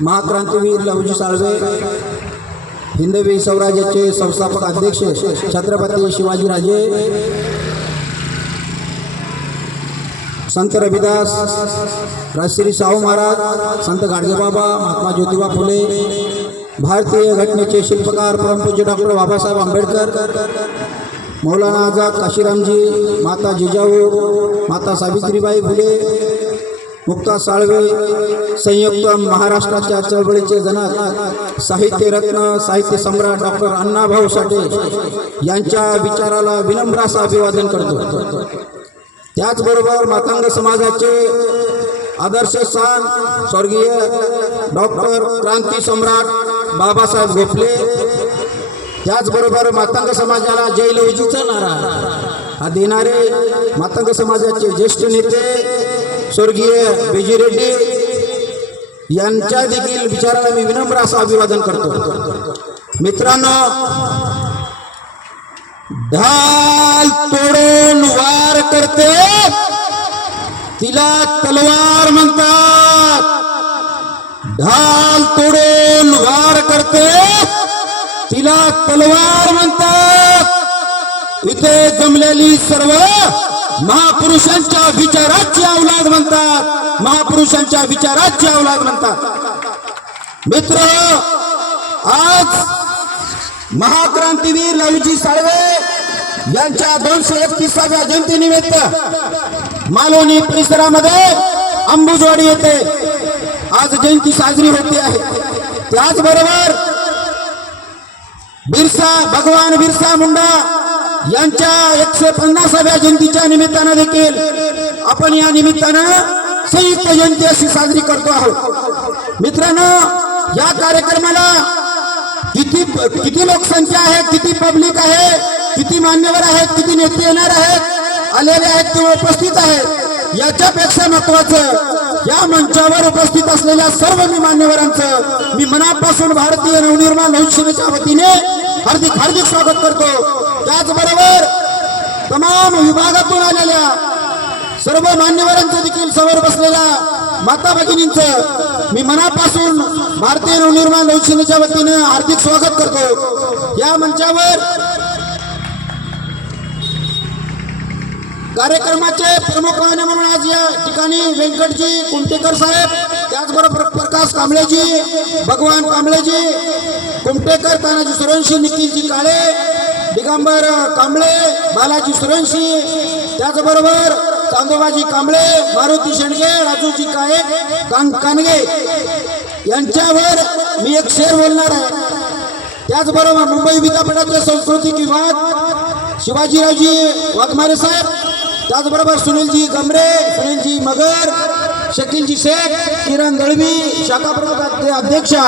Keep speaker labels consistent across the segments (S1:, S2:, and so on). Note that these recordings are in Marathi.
S1: महाक्रांतीवीर लवजी साळवे हिंदवी स्वराज्याचे संस्थापक अध्यक्ष छत्रपती शिवाजीराजे संत रविदास राजश्री शाहू महाराज संत गाडगेबाबा महात्मा ज्योतिबा फुले भारतीय घटनेचे शिल्पकार परमपूज्य डॉक्टर बाबासाहेब आंबेडकर मौलाना आझाद काशीरामजी माता जिजाऊ माता सावित्रीबाई फुले मुक्ता साळवे संयुक्त महाराष्ट्राच्या चळवळीचे जनक साहित्य रत्न साहित्य सम्राट डॉक्टर अण्णाभाऊ साठे यांच्या विचाराला विनम्र असं अभिवादन करतो. त्याचबरोबर मातांग समाजाचे आदर्श स्थान स्वर्गीय डॉक्टर क्रांती सम्राट बाबासाहेब गोखले त्याचबरोबर मातंग समाजाला जय लवजीचा नारा हा देणारे मातंग समाजाचे ज्येष्ठ नेते स्वर्गीय बिजी रेड्डी यांच्या देखील विचाराला मी विनम्र असं अभिवादन करतो. मित्रांनो ढाल तोडून वार करते तिला तलवार म्हणतात. ढाल तोडून वार करते तिला तलवार म्हणतात. इथे जमलेली सर्व महापुरुषांच्या विचाराची अवलाद म्हणतात. महापुरुषांच्या विचाराची अवलाद म्हणतात. मित्र आज महाक्रांतीवीर लवजी साळवे यांच्या दोनशे एकतीसाव्या जयंतीनिमित्त मालोनी परिसरामध्ये अंबुजवाडी येथे आज जयंती साजरी होते आहे. त्याचबरोबर बिरसा भगवान बिरसा मुंडा यांच्या एकशे पन्नासाव्या जयंतीच्या निमित्तानं देखील आपण या निमित्तानं संयुक्त जयंती अशी साजरी करतो आहोत. मित्रांनो या कार्यक्रमाला किती किती लोकसंख्या आहे किती पब्लिक आहे किती मान्यवर आहेत किती नेते येणार आहेत आलेले आहेत किंवा उपस्थित आहेत याच्यापेक्षा महत्वाचं या मंचावर उपस्थित असलेल्या सर्व मी मान्यवरांचं मी मनापासून भारतीय नवनिर्माण नौसेनेच्या वतीने हार्दिक हार्दिक स्वागत करतो. तमाम विभागातून आलेल्या सर्व मान्यवरांचं देखील समोर बसलेल्या माता भगिनींचं मी मनापासून भारतीय नवनिर्माण लोकसेनेच्या वतीनं हार्दिक स्वागत करतो. या मंचावर कार्यक्रमाचे प्रमुख पाहुणे म्हणून आज या ठिकाणी व्यंकटजी कुमटेकर साहेब त्याचबरोबर प्रकाश कांबळेजी भगवान कांबळेजी कुमटेकर तानाजी सुरवंशी निखिलजी काळे दिगंबर कांबळे बालाजी सुरंशी त्याचबरोबर चांदोबाजी कांबळे मारुती शेंडगे राजूजी काळे कानगे. यांच्यावर मी एक शेर बोलणार आहे. त्याचबरोबर मुंबई विद्यापीठाचे सांस्कृतिक विभाग शिवाजीरावजी वाघमारे साहेब त्याचबरोबर सुनीलजी गमरे सुनीलजी मगर शकीलजी शेख किरण दळवी शाखा प्रमुख अध्यक्षा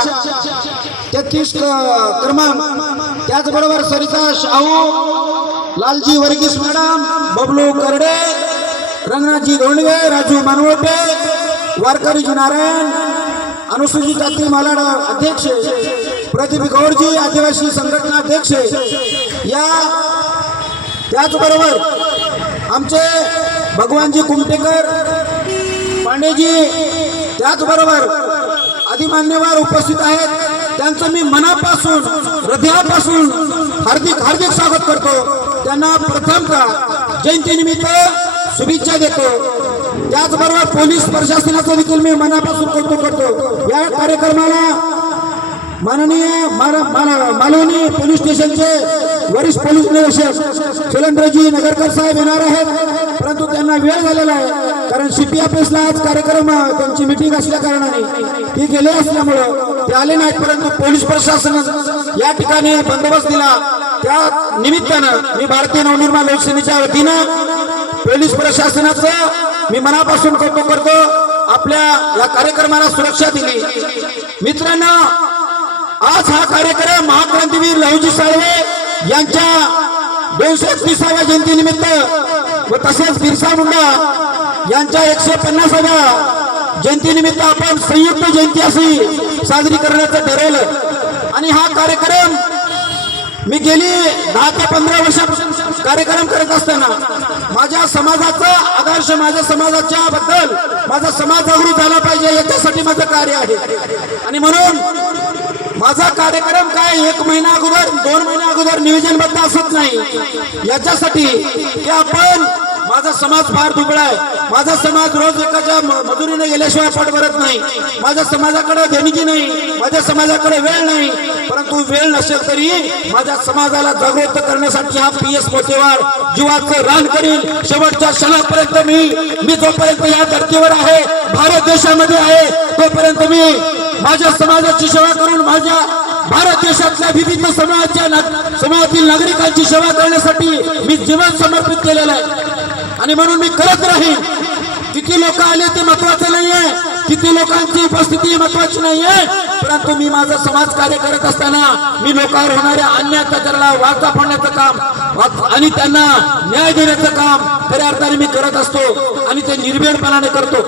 S1: तेहतीस क्रमांक त्याचबरोबर सरिता शाहू लालजी वर्गीस मॅडम बबलू करडे रंगनाथजी धोंडवे राजू मानवटे वारकरीजी नारायण अनुसूचित जाती मालाड अध्यक्ष प्रदीप गौरजी आदिवासी संघटना अध्यक्ष. या त्याचबरोबर आमचे भगवानजी कुमटेकर पांडेजी त्याचबरोबर अधिमान्यवर उपस्थित आहेत. त्यांचं मी मनापासून हृदयापासून हार्दिक हार्दिक स्वागत करतो. त्यांना प्रथमतः जयंतीनिमित्त शुभेच्छा देतो. त्याचबरोबर पोलीस प्रशासनाचं देखील मी मनापासून कौतुक करतो. या कार्यक्रमाला माननीय मालवणी पोलीस स्टेशनचे वरिष्ठ पोलीस निरीक्षक सुलेंद्रजी नगरकर साहेब येणार आहेत. परंतु त्यांना वेळ झालेला आहे. कारण सीपीएफएसला आज कार्यक्रम त्यांची मिटिंग असल्या कारणाने ती गेले असल्यामुळं ते आले नाहीत परंतु पोलीस प्रशासन या ठिकाणी बंदोबस्त दिला. त्या निमित्तानं मी भारतीय नवनिर्माण लोकसेनेच्या वतीनं पोलीस प्रशासनाचं मी मनापासून कौतुक करतो. आपल्या या कार्यक्रमाला सुरक्षा दिली. मित्रांनो आज हा कार्यक्रम महाक्रांतीवीर लहुजी साळवे यांच्या दोनशे एकतीसाव्या जयंतीनिमित्त व तसेच बिरसा मुंडा यांच्या एकशे पन्नासाव्या जयंतीनिमित्त आपण संयुक्त जयंती अशी साजरी करण्याचं ठरवलं. आणि हा कार्यक्रम मी गेली दहा ते पंधरा वर्षापासून कार्यक्रम करत असताना माझ्या समाजाचा आदर्श माझ्या समाजाच्या बद्दल माझा समाज जागृत झाला पाहिजे याच्यासाठी माझं कार्य आहे. आणि म्हणून माझा कार्यक्रम काय एक महिना अगोदर दोन महिन्या अगोदर नियोजनबद्ध असत नाही. याच्यासाठी की आपण माझा समाज फार दुबळा आहे. माझा समाज रोज एकाच्या मजुरीने गेल्याशिवाय पोट भरत नाही. माझ्या समाजाकडे देणगी नाही. माझ्या समाजाकडे वेळ नाही. परंतु वेळ नसेल तरी माझ्या समाजाला जागृत करण्यासाठी हा पी एस मोतेवार जीवाचं रान करील शेवटच्या क्षणापर्यंत मी मी जोपर्यंत या धर्तीवर आहे भारत देशामध्ये आहे तोपर्यंत मी माझ्या समाजाची सेवा करून माझ्या भारत देशातल्या विविध समाजाच्या समाजातील नागरिकांची सेवा करण्यासाठी मी जीवन समर्पित केलेलं आहे. आणि म्हणून मी करत राहीन. किती लोक आले ते महत्वाचं नाहीये. किती लोकांची उपस्थिती महत्वाची नाहीये. परंतु मी माझं समाज कार्य करत असताना मी लोकांवर होणाऱ्या अन्याय अत्याचाराला वाचा फोडण्याचं काम आणि त्यांना न्याय देण्याचं काम खऱ्या अर्थाने मी करत असतो आणि ते निर्भीडपणाने करतो.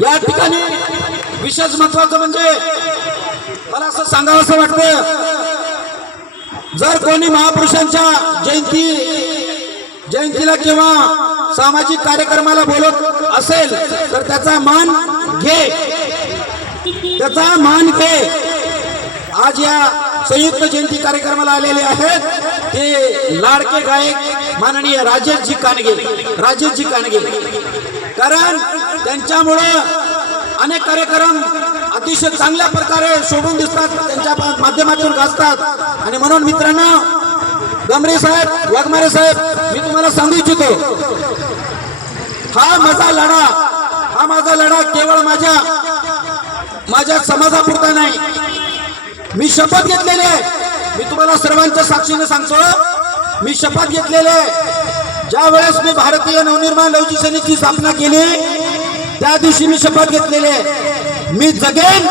S1: या ठिकाणी विशेष महत्वाचं म्हणजे मला असं सांगावं असं वाटतं जर कोणी महापुरुषांच्या जयंती जयंतीला किंवा सामाजिक कार्यक्रमाला बोलत असेल तर त्याचा मान घे. त्याचा मान घे. आज या संयुक्त जयंती कार्यक्रमाला आलेले आहेत ते लाडके गायक माननीय राजेशजी कानगे राजेशजी कानगे. कारण त्यांच्यामुळं अनेक कार्यक्रम अतिशय चांगल्या प्रकारे शोभून दिसतात त्यांच्या माध्यमातून गाजतात. आणि म्हणून मित्रांनो गमरे साहेब वाघमारे साहेब मी तुम्हाला सांगू इच्छितो हा माझा लढा हा माझा लढा केवळ माझ्या माझ्या समाजापुरता नाही. मी शपथ घेतलेली आहे. मी तुम्हाला सर्वांच्या साक्षीने सांगतो मी शपथ घेतलेली आहे. ज्या वेळेस मी भारतीय नवनिर्माण लवची सेनेची स्थापना केली त्या दिवशी मी शपथ घेतलेली आहे. मी जगेन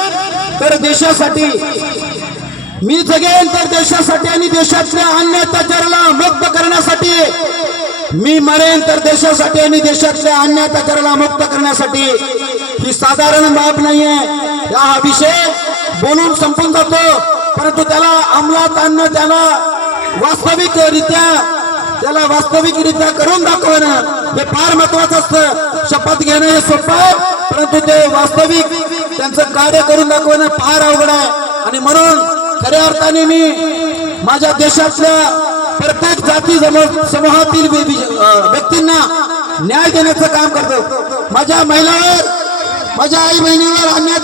S1: तर देशासाठी मी जगेन तर देशासाठी आणि देशातल्या अन्य अत्याचाराला मुक्त करण्यासाठी. मी मरेन तर देशासाठी आणि देशातल्या अन्य अत्याचाराला मुक्त करण्यासाठी. ही साधारण बाब नाहीये. या हा विषय बोलून संपून जातो. परंतु त्याला अंमलात आणणं त्याला वास्तविकरित्या त्याला वास्तविकरित्या करून दाखवणं हे फार महत्वाचं असतं. शपथ घेणं हे सोपं आहे. परंतु ते वास्तविक त्यांचं कार्य करून दाखवणं फार अवघड आहे. आणि म्हणून खऱ्या अर्थाने मी माझ्या देशातल्या प्रत्येक जाती समूहातील व्यक्तींना न्याय देण्याचं काम करतो. माझ्या महिलावर माझ्या आई बहिणीवर अन्याय